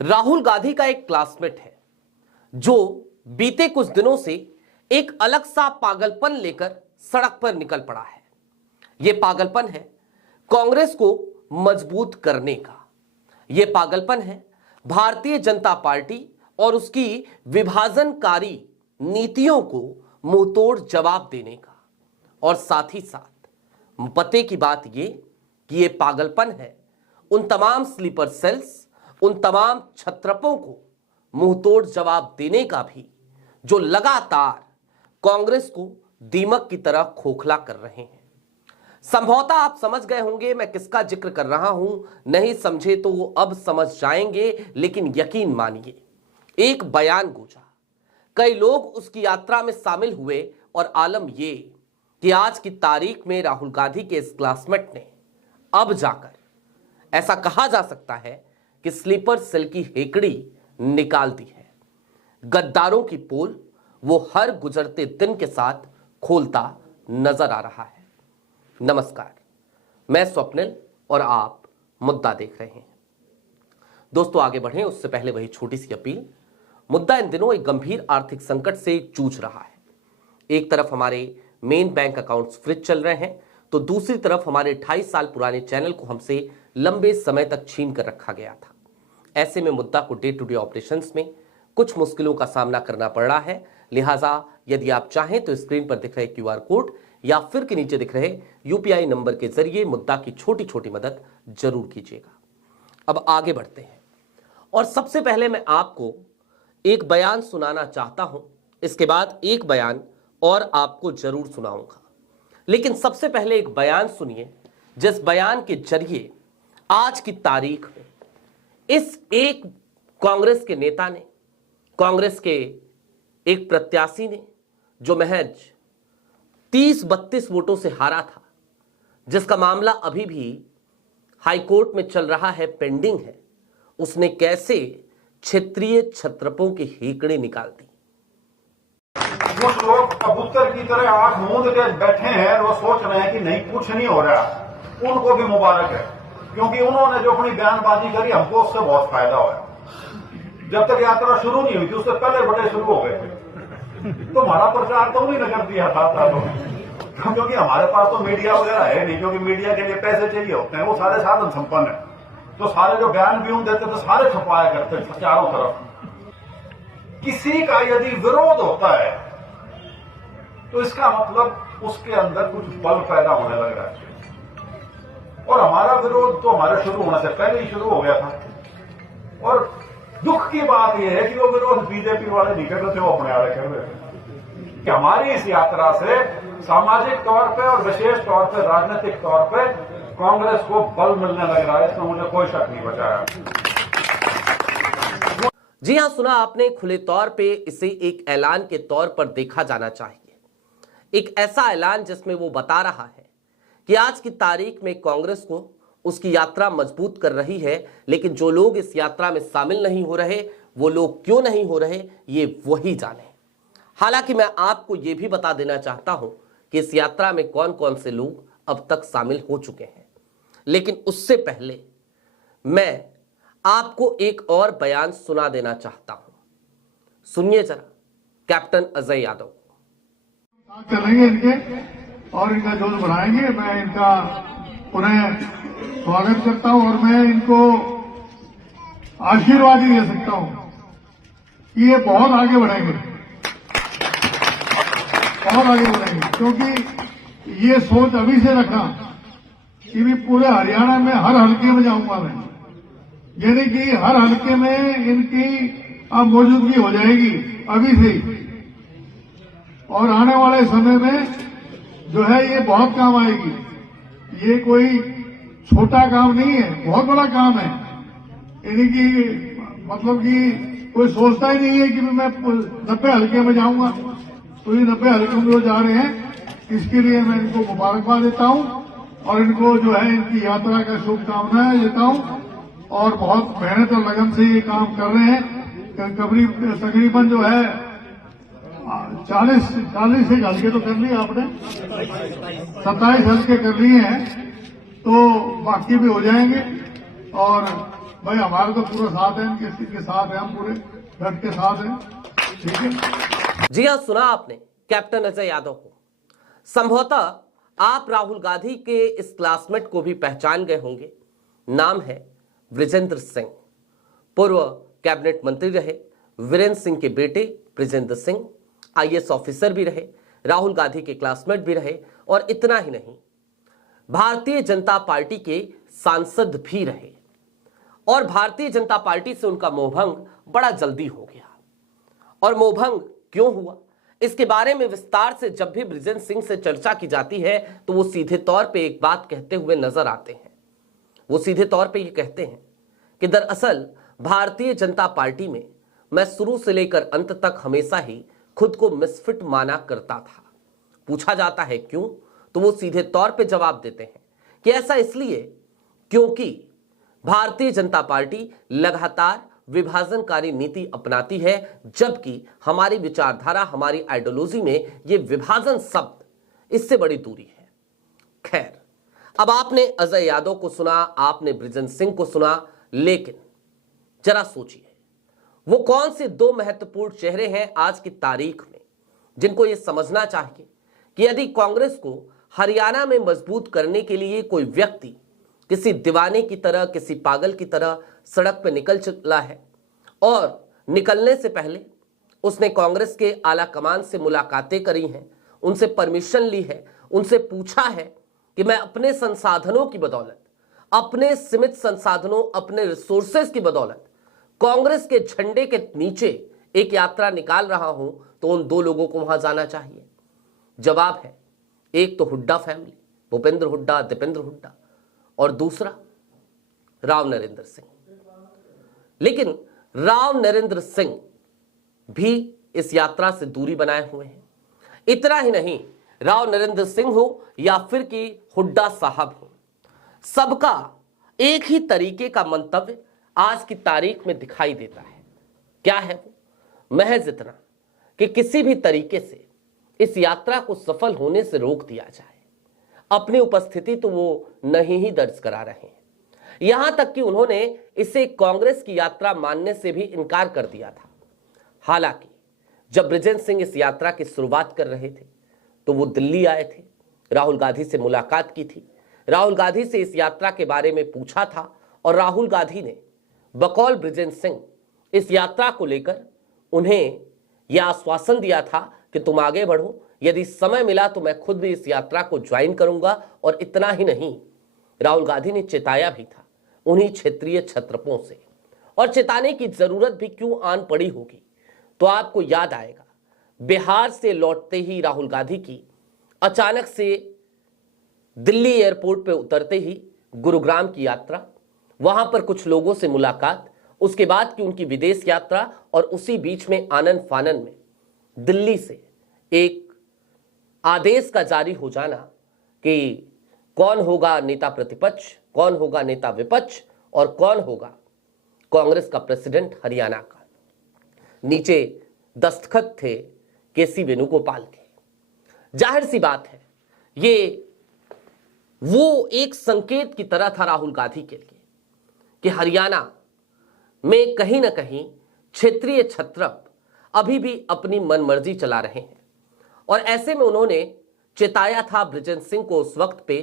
राहुल गांधी का एक क्लासमेट है जो बीते कुछ दिनों से एक अलग सा पागलपन लेकर सड़क पर निकल पड़ा है। यह पागलपन है कांग्रेस को मजबूत करने का। यह पागलपन है भारतीय जनता पार्टी और उसकी विभाजनकारी नीतियों को मुंहतोड़ जवाब देने का। और साथ ही साथ पते की बात यह कि यह पागलपन है उन तमाम स्लीपर सेल्स, उन तमाम छत्रपों को मुंहतोड़ जवाब देने का भी जो लगातार कांग्रेस को दीमक की तरह खोखला कर रहे हैं। संभवतः आप समझ गए होंगे मैं किसका जिक्र कर रहा हूं, नहीं समझे तो वो अब समझ जाएंगे। लेकिन यकीन मानिए, एक बयान गूंजा, कई लोग उसकी यात्रा में शामिल हुए और आलम यह कि आज की तारीख में राहुल गांधी के इस क्लासमेट ने अब जाकर ऐसा कहा जा सकता है कि स्लीपर सेल की हेकड़ी निकाल दी है। गद्दारों की पोल वो हर गुजरते दिन के साथ खोलता नजर आ रहा है। नमस्कार, मैं स्वप्निल और आप मुद्दा देख रहे हैं। दोस्तों, आगे बढ़ें उससे पहले वही छोटी सी अपील। मुद्दा इन दिनों एक गंभीर आर्थिक संकट से जूझ रहा है। एक तरफ हमारे मेन बैंक अकाउंट्स फ्रीज चल रहे हैं, तो दूसरी तरफ हमारे 28 साल पुराने चैनल को हमसे लंबे समय तक छीन कर रखा गया था। ऐसे में मुद्दा को डे टू डे ऑपरेशंस में कुछ मुश्किलों का सामना करना पड़ रहा है। लिहाजा यदि आप चाहें तो स्क्रीन पर दिख रहे QR कोड या फिर के नीचे दिख रहे UPI नंबर के जरिए मुद्दा की छोटी छोटी मदद जरूर कीजिएगा। अब आगे बढ़ते हैं और सबसे पहले मैं आपको एक बयान सुनाना चाहता हूं। इसके बाद एक बयान और आपको जरूर सुनाऊंगा, लेकिन सबसे पहले एक बयान सुनिए जिस बयान के जरिए आज की तारीख में इस एक कांग्रेस के नेता ने, कांग्रेस के एक प्रत्याशी ने जो महज 30-32 वोटों से हारा था, जिसका मामला अभी भी हाई कोर्ट में चल रहा है, पेंडिंग है, उसने कैसे क्षेत्रीय छत्रपों की हेकड़ी निकाल दी। कुछ लोग कबूतर की तरह आंख मूंद के बैठे हैं, वो सोच रहे हैं कि नहीं कुछ नहीं हो रहा, उनको भी मुबारक है, क्योंकि उन्होंने जो अपनी बयानबाजी करी हमको उससे बहुत फायदा हुआ। जब तक यात्रा शुरू नहीं हुई थी उससे पहले बड़े शुरू हो गए थे, तो हमारा प्रचार तो उन्हीं ने कर दिया था। क्योंकि हमारे पास तो मीडिया वगैरह है नहीं, क्योंकि मीडिया के लिए पैसे चाहिए होते हैं, वो सारे साधन संपन्न है। तो सारे जो बयान भी देते थे सारे छुपाया करते थे चारों तरफ। किसी का यदि विरोध होता है तो इसका मतलब उसके अंदर कुछ बल पैदा होने लग रहा है। और हमारा विरोध तो हमारे शुरू होने से पहले ही शुरू हो गया था। और दुख की बात यह है कि वो विरोध बीजेपी वाले नहीं कर रहे थे, वो अपने आड़े कर रहे थे। कि हमारी इस यात्रा से सामाजिक तौर पे और विशेष तौर पे राजनीतिक तौर पे कांग्रेस को बल मिलने लग रहा है, इसमें मुझे कोई शक नहीं बचा है। जी हां, सुना आपने। खुले तौर पे इसे एक ऐलान के तौर पर देखा जाना चाहिए। एक ऐसा ऐलान जिसमें वो बता रहा है कि आज की तारीख में कांग्रेस को उसकी यात्रा मजबूत कर रही है, लेकिन जो लोग इस यात्रा में शामिल नहीं हो रहे, वो लोग क्यों नहीं हो रहे, ये वही जाने। हालांकि मैं आपको ये भी बता देना चाहता हूं कि इस यात्रा में कौन कौन से लोग अब तक शामिल हो चुके हैं। लेकिन उससे पहले मैं आपको एक और बयान सुना देना चाहता हूं। सुनिए जरा कैप्टन अजय यादव। चलेंगे इनके और इनका जोश बढ़ाएंगे। मैं इनका उन्हें स्वागत करता हूं और मैं इनको आशीर्वाद ही दे सकता हूं कि ये बहुत आगे बढ़ेंगे, बहुत आगे बढ़ेंगे। क्योंकि ये सोच अभी से रखा कि भी पूरे हरियाणा में हर हल्के में जाऊंगा मैं, यानी कि हर हल्के में इनकी अब मौजूदगी हो जाएगी अभी से। और आने वाले समय में जो है ये बहुत काम आएगी। ये कोई छोटा काम नहीं है, बहुत बड़ा काम है। यानी कि मतलब कि कोई सोचता ही नहीं है कि मैं 90 हल्के में जाऊंगा, तो ये 90 हल्के में जो जा रहे हैं, इसके लिए मैं इनको मुबारकबाद देता हूं और इनको जो है इनकी यात्रा का शुभकामनाएं देता हूं। और बहुत मेहनत और लगन से ये काम कर रहे हैं। तकरीबन जो है 40 एक हल्के तो कर लिए आपने, 27 हल्के कर लिए हैं, तो बाकी भी हो जाएंगे। और भाई हमारा तो पूरा साथ है, इनके साथ है, हम पूरे डट के साथ हैं। ठीक है जी हां, सुना आपने कैप्टन अजय यादव को। संभवतः आप राहुल गांधी के इस क्लासमेट को भी पहचान गए होंगे। नाम है बृजेंद्र सिंह। पूर्व कैबिनेट मंत्री रहे, वीरेंद्र सिंह के बेटे बृजेंद्र सिंह आईएएस ऑफिसर भी रहे, राहुल गांधी के क्लासमेट भी रहे, और इतना ही नहीं, भारतीय जनता पार्टी के सांसद भी रहे। और भारतीय जनता पार्टी से उनका मोहभंग बड़ा जल्दी हो गया। और मोहभंग क्यों हुआ, इसके बारे में विस्तार से जब भी बृजेंद्र सिंह से चर्चा की जाती है तो वो सीधे तौर पे एक बात कहते हुए नजर आते हैं। वो सीधे तौर पे ये कहते हैं कि दरअसल भारतीय जनता पार्टी में मैं शुरू से लेकर अंत तक हमेशा ही खुद को मिसफिट माना करता था। पूछा जाता है क्यों, तो वो सीधे तौर पे जवाब देते हैं कि ऐसा इसलिए क्योंकि भारतीय जनता पार्टी लगातार विभाजनकारी नीति अपनाती है, जबकि हमारी विचारधारा, हमारी आइडियोलॉजी में ये विभाजन शब्द इससे बड़ी दूरी है। खैर, अब आपने अजय यादव को सुना, आपने बृजेंद्र सिंह को सुना, लेकिन जरा सोचिए वो कौन से दो महत्वपूर्ण चेहरे हैं आज की तारीख में जिनको यह समझना चाहिए कि यदि कांग्रेस को हरियाणा में मजबूत करने के लिए कोई व्यक्ति किसी दीवाने की तरह, किसी पागल की तरह सड़क पर निकल चला है और निकलने से पहले उसने कांग्रेस के आला कमान से मुलाकातें करी हैं, उनसे परमिशन ली है, उनसे पूछा है कि मैं अपने संसाधनों की बदौलत, अपने सीमित संसाधनों, अपने रिसोर्सेज की बदौलत कांग्रेस के झंडे के नीचे एक यात्रा निकाल रहा हूं, तो उन दो लोगों को वहां जाना चाहिए। जवाब है, एक तो हुड्डा फैमिली, भूपेंद्र हुड्डा, दीपेंद्र हुड्डा, और दूसरा राव नरेंद्र सिंह। लेकिन राव नरेंद्र सिंह भी इस यात्रा से दूरी बनाए हुए हैं। इतना ही नहीं, राव नरेंद्र सिंह हो या फिर कि हुड्डा साहब हो, सबका एक ही तरीके का मंतव्य आज की तारीख में दिखाई देता है। क्या है वो? महज इतना कि किसी भी तरीके से इस यात्रा को सफल होने से रोक दिया जाए। अपनी उपस्थिति तो वो नहीं ही दर्ज करा रहे हैं, यहां तक कि उन्होंने इसे कांग्रेस की यात्रा मानने से भी इनकार कर दिया था। हालांकि जब बृजेंद्र सिंह इस यात्रा की शुरुआत कर रहे थे तो वो दिल्ली आए थे, राहुल गांधी से मुलाकात की थी, राहुल गांधी से इस यात्रा के बारे में पूछा था, और राहुल गांधी ने बकौल बृजेंद्र सिंह इस यात्रा को लेकर उन्हें यह आश्वासन दिया था कि तुम आगे बढ़ो, यदि समय मिला तो मैं खुद भी इस यात्रा को ज्वाइन करूंगा। और इतना ही नहीं, राहुल गांधी ने चेताया भी था उन्हीं क्षेत्रीय छत्रपों से। और चेताने की जरूरत भी क्यों आन पड़ी होगी, तो आपको याद आएगा बिहार से लौटते ही राहुल गांधी की अचानक से दिल्ली एयरपोर्ट पे उतरते ही गुरुग्राम की यात्रा, वहां पर कुछ लोगों से मुलाकात, उसके बाद की उनकी विदेश यात्रा, और उसी बीच में आनन फानन में दिल्ली से एक आदेश का जारी हो जाना कि कौन होगा नेता प्रतिपक्ष, कौन होगा नेता विपक्ष, और कौन होगा कांग्रेस का प्रेसिडेंट हरियाणा का। नीचे दस्तखत थे केसी वेणुगोपाल के। जाहिर सी बात है, ये वो एक संकेत की तरह था राहुल गांधी के लिए कि हरियाणा में कहीं ना कहीं क्षेत्रीय छत्रप अभी भी अपनी मनमर्जी चला रहे हैं। और ऐसे में उन्होंने चेताया था बृजेंद्र सिंह को उस वक्त पे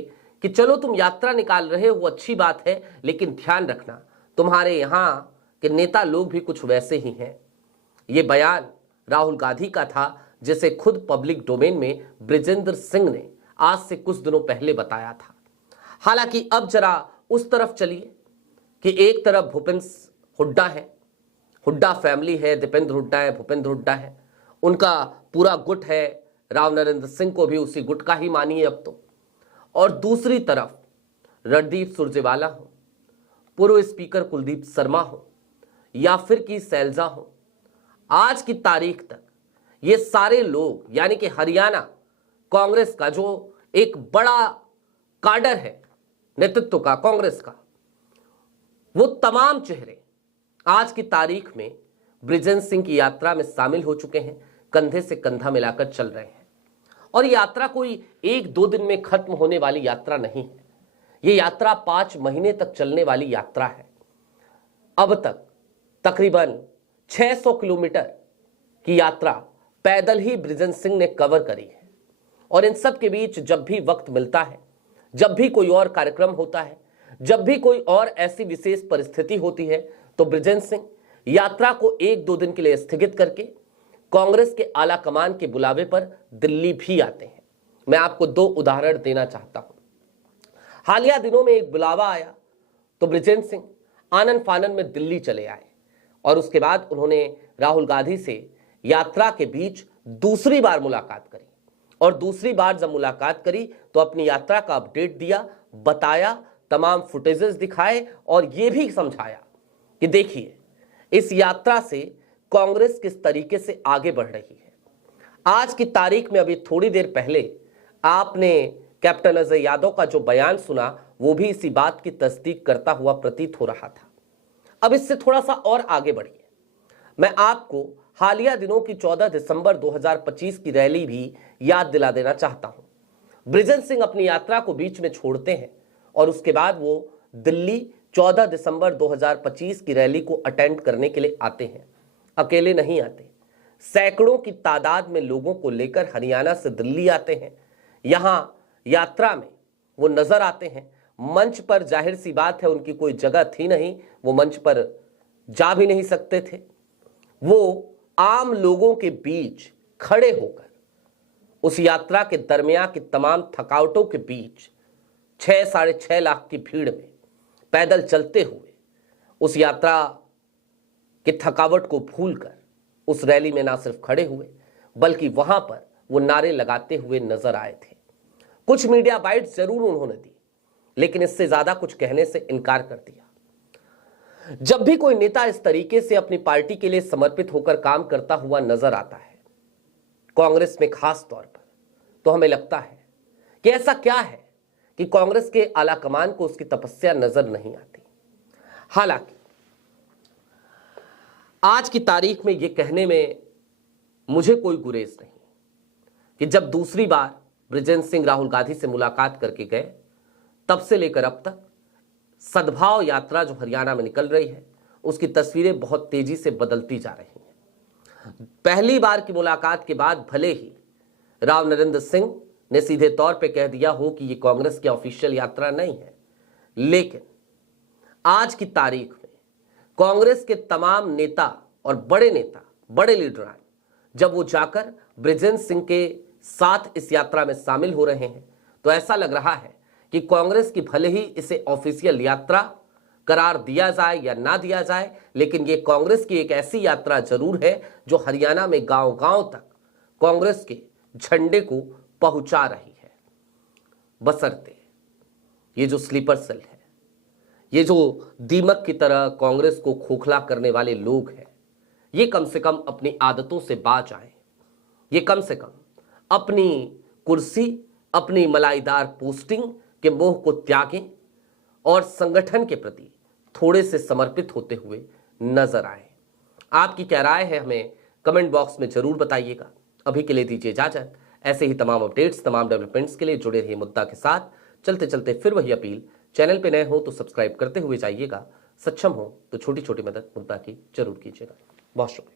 कि चलो तुम यात्रा निकाल रहे हो, अच्छी बात है, लेकिन ध्यान रखना तुम्हारे यहां के नेता लोग भी कुछ वैसे ही हैं। यह बयान राहुल गांधी का था, जिसे खुद पब्लिक डोमेन में बृजेंद्र सिंह ने आज से कुछ दिनों पहले बताया था। हालांकि अब जरा उस तरफ चलिए कि एक तरफ भूपेंद्र हुड्डा है, हुड्डा फैमिली है, दीपेंद्र हुड्डा है, भूपेंद्र हुड्डा है, उनका पूरा गुट है, राव नरेंद्र सिंह को भी उसी गुट का ही मानिए अब तो। और दूसरी तरफ रणदीप सुरजेवाला हो, पूर्व स्पीकर कुलदीप शर्मा हो, या फिर की शैलजा हो, आज की तारीख तक ये सारे लोग, यानी कि हरियाणा कांग्रेस का जो एक बड़ा काडर है नेतृत्व का कांग्रेस का, वो तमाम चेहरे आज की तारीख में बृजेंद्र सिंह की यात्रा में शामिल हो चुके हैं, कंधे से कंधा मिलाकर चल रहे हैं। और यात्रा कोई 1-2 दिन में खत्म होने वाली यात्रा नहीं है, ये यात्रा 5 महीने तक चलने वाली यात्रा है। अब तक तकरीबन 600 किलोमीटर की यात्रा पैदल ही बृजेंद्र सिंह ने कवर करी है। और इन सब के बीच जब भी वक्त मिलता है, जब भी कोई और कार्यक्रम होता है, जब भी कोई और ऐसी विशेष परिस्थिति होती है, तो बृजेंद्र सिंह यात्रा को 1-2 दिन के लिए स्थगित करके कांग्रेस के आला कमान के बुलावे पर दिल्ली भी आते हैं। मैं आपको 2 उदाहरण देना चाहता हूं। हालिया दिनों में एक बुलावा आया तो बृजेंद्र सिंह आनन फानन में दिल्ली चले आए और उसके बाद उन्होंने राहुल गांधी से यात्रा के बीच दूसरी बार मुलाकात करी। और दूसरी बार जब मुलाकात करी तो अपनी यात्रा का अपडेट दिया, बताया, तमाम फुटेजेस दिखाए और यह भी समझाया कि देखिए इस यात्रा से कांग्रेस किस तरीके से आगे बढ़ रही है। आज की तारीख में अभी थोड़ी देर पहले आपने कैप्टन अजय यादव का जो बयान सुना वो भी इसी बात की तस्दीक करता हुआ प्रतीत हो रहा था। अब इससे थोड़ा सा और आगे बढ़िए, मैं आपको हालिया दिनों की 14 दिसंबर 2025 की रैली भी याद दिला देना चाहता हूं। बृजेंद्र सिंह अपनी यात्रा को बीच में छोड़ते हैं और उसके बाद वो दिल्ली 14 दिसंबर 2025 की रैली को अटेंड करने के लिए आते हैं। अकेले नहीं आते, सैकड़ों की तादाद में लोगों को लेकर हरियाणा से दिल्ली आते हैं। यहां यात्रा में वो नजर आते हैं। मंच पर जाहिर सी बात है उनकी कोई जगह थी नहीं, वो मंच पर जा भी नहीं सकते थे। वो आम लोगों के बीच खड़े होकर उस यात्रा के दरमियान की तमाम थकावटों के बीच 6-6.5 लाख की भीड़ में पैदल चलते हुए उस यात्रा की थकावट को भूलकर उस रैली में ना सिर्फ खड़े हुए बल्कि वहां पर वो नारे लगाते हुए नजर आए थे। कुछ मीडिया बाइट्स जरूर उन्होंने दी, लेकिन इससे ज्यादा कुछ कहने से इनकार कर दिया। जब भी कोई नेता इस तरीके से अपनी पार्टी के लिए समर्पित होकर काम करता हुआ नजर आता है, कांग्रेस में खास तौर पर, तो हमें लगता है कि ऐसा क्या है कि कांग्रेस के आला कमान को उसकी तपस्या नजर नहीं आती। हालांकि आज की तारीख में यह कहने में मुझे कोई गुरेज नहीं कि जब दूसरी बार बृजेंद्र सिंह राहुल गांधी से मुलाकात करके गए, तब से लेकर अब तक सद्भाव यात्रा जो हरियाणा में निकल रही है उसकी तस्वीरें बहुत तेजी से बदलती जा रही हैं। पहली बार की मुलाकात के बाद भले ही राव नरेंद्र सिंह ने सीधे तौर पे कह दिया हो कि ये कांग्रेस की ऑफिशियल यात्रा नहीं है, लेकिन आज की तारीख में कांग्रेस के तमाम नेता और बड़े नेता, बड़े लीडरान जब वो जाकर बृजेंद्र सिंह के साथ इस यात्रा में शामिल हो रहे हैं तो ऐसा लग रहा है कि कांग्रेस की भले ही इसे ऑफिशियल यात्रा करार दिया जाए या ना दिया जाए, लेकिन ये कांग्रेस की एक ऐसी यात्रा जरूर है जो हरियाणा में गांव-गांव तक कांग्रेस के झंडे को पहुंचा रही है। बशर्ते ये जो स्लीपर सेल है, ये जो दीमक की तरह कांग्रेस को खोखला करने वाले लोग हैं, ये कम से कम अपनी आदतों से बाज आए। ये कम से कम अपनी कुर्सी, अपनी मलाईदार पोस्टिंग के मोह को त्यागें और संगठन के प्रति थोड़े से समर्पित होते हुए नजर आए। आपकी क्या राय है हमें कमेंट बॉक्स में जरूर बताइएगा। अभी के लिए दीजिए इजाजत। ऐसे ही तमाम अपडेट्स, तमाम डेवलपमेंट्स के लिए जुड़े रहिए मुद्दा के साथ। चलते चलते फिर वही अपील, चैनल पे नए हो तो सब्सक्राइब करते हुए जाइएगा, सक्षम हो तो छोटी छोटी मदद मुद्दा की जरूर कीजिएगा। बहुत शुक्रिया।